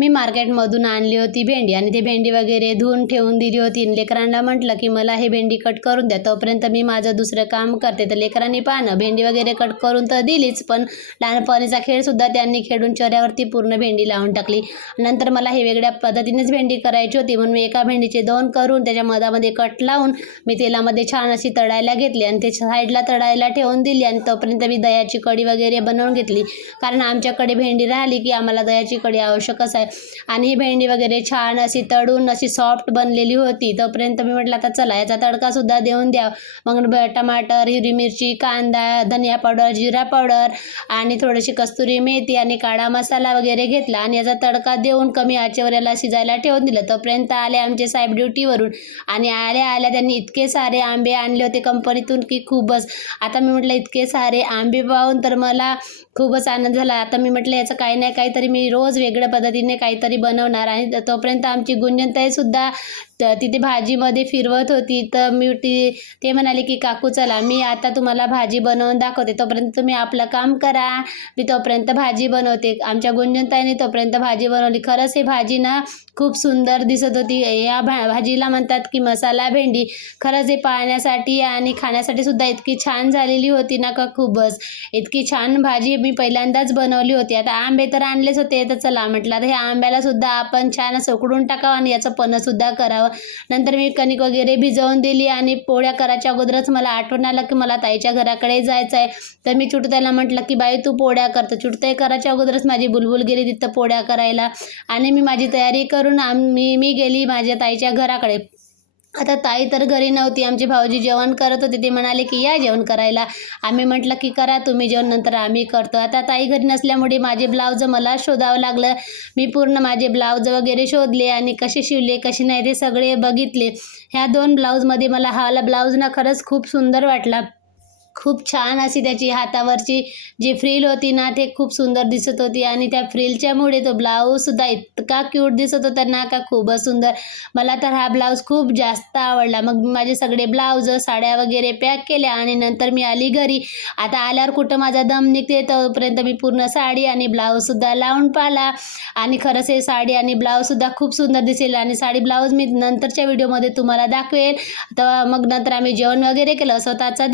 मी मार्केटमधून आणली होती भेंडी आणि ते भेंडी वगैरे धुवून ठेवून दिली होती. लेकरांना म्हटलं की मला हे भेंडी कट करून द्या, तोपर्यंत मी माझं दुसरं काम करते. तर लेकरांनी पाहणं भेंडी वगैरे कट करून तर दिलीच, पण लहानपणीचा खेळसुद्धा त्यांनी खेळून चेहऱ्यावरती पूर्ण भेंडी लावून टाकली. नंतर मला हे वेगळ्या पद्धतीनेच भेंडी करायची होती, म्हणून मी एका भेंडीचे 2 करून त्याच्या मधामध्ये कट लावून मी तेलामध्ये छान अशी तळायला घेतली आणि ते साईडला तळायला ठेवून दिली. आणि तोपर्यंत मी दह्याची कढी वगैरे बनवून घेतली, कारण आमच्याकडे भेंडी राहिली की आम्हाला दह्याची कढी आवश्यकच आहे. आणि ही भेंडी वगैरे छान अशी तळून अशी सॉफ्ट बनलेली होती. तोपर्यंत मी म्हटलं आता चला याचा तडकासुद्धा देऊन द्या. मग टमाटर, हिरवी मिरची, कांदा, धनिया पावडर, जिरा पावडर आणि थोडीशी कस्तुरी मेथी आणि काळा मसाला वगैरे घेतला आणि याचा तडका देऊन कमी आचेवर याला शिजायला ठेवून दिलं. तोपर्यंत आले आमचे साहेब ड्युटीवरून आणि आल्या त्यांनी इतके सारे आंबे आणले होते कंपनीतून की खूपच. आता मी म्हटलं इतके सारे आंबे पाहून तर मला खूपच आनंद झाला. आता मी म्हटलं याचं काही नाही काहीतरी मी रोज वेगळ्या पद्धतीने काहीतरी बनवणार. आणि तोपर्यंत आमची गुंजनताईसुद्धा तिथे भाजीमध्ये फिरवत होती. तर मी ते म्हणाले की काकू चला मी आता तुम्हाला भाजी बनवून दाखवते, तोपर्यंत तुम्ही आपलं काम करा, मी तोपर्यंत भाजी बनवते. आमच्या गुंजनताईने तोपर्यंत भाजी बनवली. खरंच ही भाजी ना खूप सुंदर दिसत होती. या भाजीला म्हणतात की मसाला भेंडी. खरंच हे पाहण्यासाठी आणि खाण्यासाठी सुद्धा इतकी छान झालेली होती ना का खूपच. इतकी छान भाजी मी पहिल्यांदाच बनवली होती. आता आंबे तर आणलेच होते, तर चला म्हटलं आता ह्या आंब्याला सुद्धा आपण छान असं उकडून टाकावं आणि याचं पन्हंसुद्धा करावं. नंतर मी कणिक वगैरे भिजवून दिली आणि पोळ्या करायच्या अगोदरच मला आठवण आलं की मला ताईच्या घराकडे जायचं आहे. तर मी चुटताईला म्हटलं की बाई तू पोळ्या कर. तर चुटताई करायच्या अगोदरच माझी बुलबुल गेली तिथं पोळ्या करायला आणि मी माझी तयारी करून मी गेली माझ्या ताईच्या घराकडे. आता ताई तर घरी नव्हती, आमचे भाऊजी जेवण करत होते. ते म्हणाले की या जेवण करायला. आम्ही म्हटलं की करा तुम्ही जेवण, नंतर आम्ही करतो. आता ताई घरी नसल्यामुळे माझे ब्लाऊज मला शोधावं लागलं. मी पूर्ण माझे ब्लाऊज वगैरे शोधले आणि कसे शिवले कसे नाही ते सगळे बघितले. ह्या 2 ब्लाऊजमध्ये मला हा ब्लाऊज ना खरंच खूप सुंदर वाटला. खूप छान अशी त्याची हातावरची जी फ्रिल होती ना ते खूप सुंदर दिसत होती आणि त्या फ्रिलच्यामुळे तो ब्लाऊजसुद्धा इतका क्यूट दिसत होता ना का खूपच सुंदर. मला तर हा ब्लाऊज खूप जास्त आवडला. मग मी माझे सगळे ब्लाऊज साड्या वगैरे पॅक केल्या आणि नंतर मी आली घरी. आता आल्यावर कुठं माझा दम निघते, तोपर्यंत मी पूर्ण साडी आणि ब्लाऊजसुद्धा लावून पाहिला आणि खरंच हे साडी आणि ब्लाऊजसुद्धा खूप सुंदर दिसेल. आणि साडी ब्लाऊज मी नंतरच्या व्हिडिओमध्ये तुम्हाला दाखवेल. तर मग नंतर आम्ही जेवण वगैरे केलं. स्वतःचा